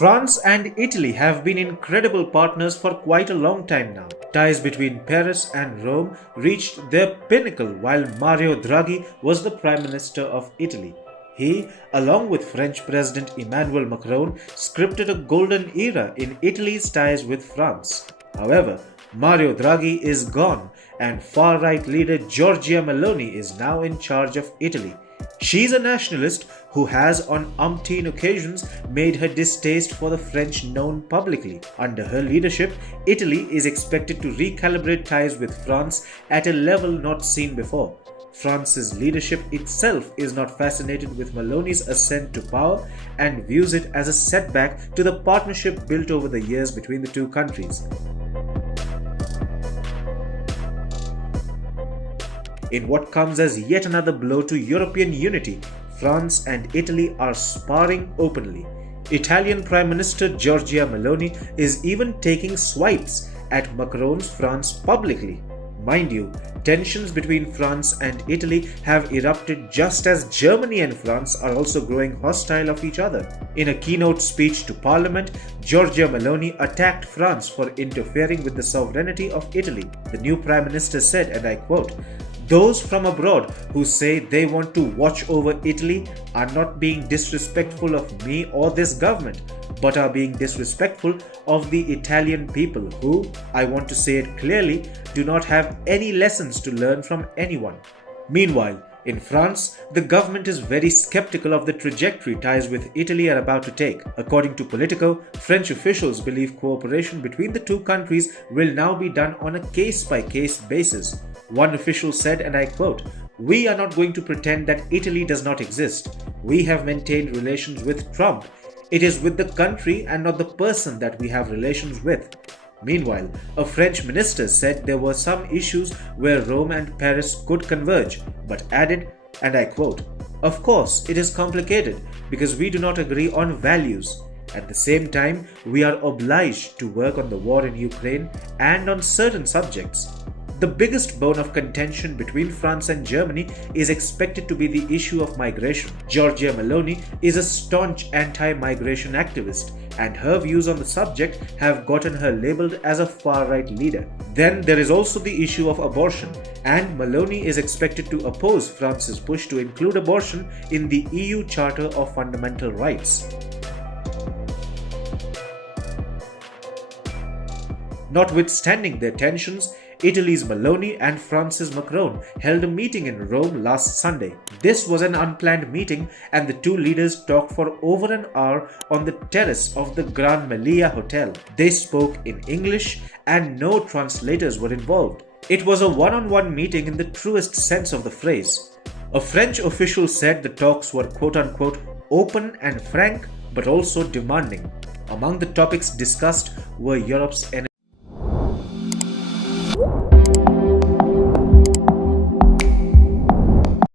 France and Italy have been incredible partners for quite a long time now. Ties between Paris and Rome reached their pinnacle while Mario Draghi was the Prime Minister of Italy. He, along with French President Emmanuel Macron, scripted a golden era in Italy's ties with France. However, Mario Draghi is gone and far-right leader Giorgia Meloni is now in charge of Italy. She's a nationalist who has on umpteen occasions made her distaste for the French known publicly. Under her leadership, Italy is expected to recalibrate ties with France at a level not seen before. France's leadership itself is not fascinated with Meloni's ascent to power and views it as a setback to the partnership built over the years between the two countries. In what comes as yet another blow to European unity, France and Italy are sparring openly. Italian Prime Minister Giorgia Meloni is even taking swipes at Macron's France publicly. Mind you, tensions between France and Italy have erupted just as Germany and France are also growing hostile of each other. In a keynote speech to Parliament, Giorgia Meloni attacked France for interfering with the sovereignty of Italy. The new Prime Minister said, and I quote, "Those from abroad who say they want to watch over Italy are not being disrespectful of me or this government, but are being disrespectful of the Italian people who, I want to say it clearly, do not have any lessons to learn from anyone." Meanwhile, in France, the government is very skeptical of the trajectory ties with Italy are about to take. According to Politico, French officials believe cooperation between the two countries will now be done on a case-by-case basis. One official said, and I quote, "We are not going to pretend that Italy does not exist. We have maintained relations with Trump. It is with the country and not the person that we have relations with." Meanwhile, a French minister said there were some issues where Rome and Paris could converge, but added, and I quote, "Of course, it is complicated because we do not agree on values. At the same time, we are obliged to work on the war in Ukraine and on certain subjects." The biggest bone of contention between France and Germany is expected to be the issue of migration. Giorgia Meloni is a staunch anti-migration activist, and her views on the subject have gotten her labeled as a far-right leader. Then there is also the issue of abortion, and Meloni is expected to oppose France's push to include abortion in the EU Charter of Fundamental Rights. Notwithstanding their tensions, Italy's Meloni and France's Macron held a meeting in Rome last Sunday. This was an unplanned meeting and the two leaders talked for over an hour on the terrace of the Gran Melia Hotel. They spoke in English and no translators were involved. It was a one-on-one meeting in the truest sense of the phrase. A French official said the talks were quote-unquote open and frank but also demanding. Among the topics discussed were Europe's energy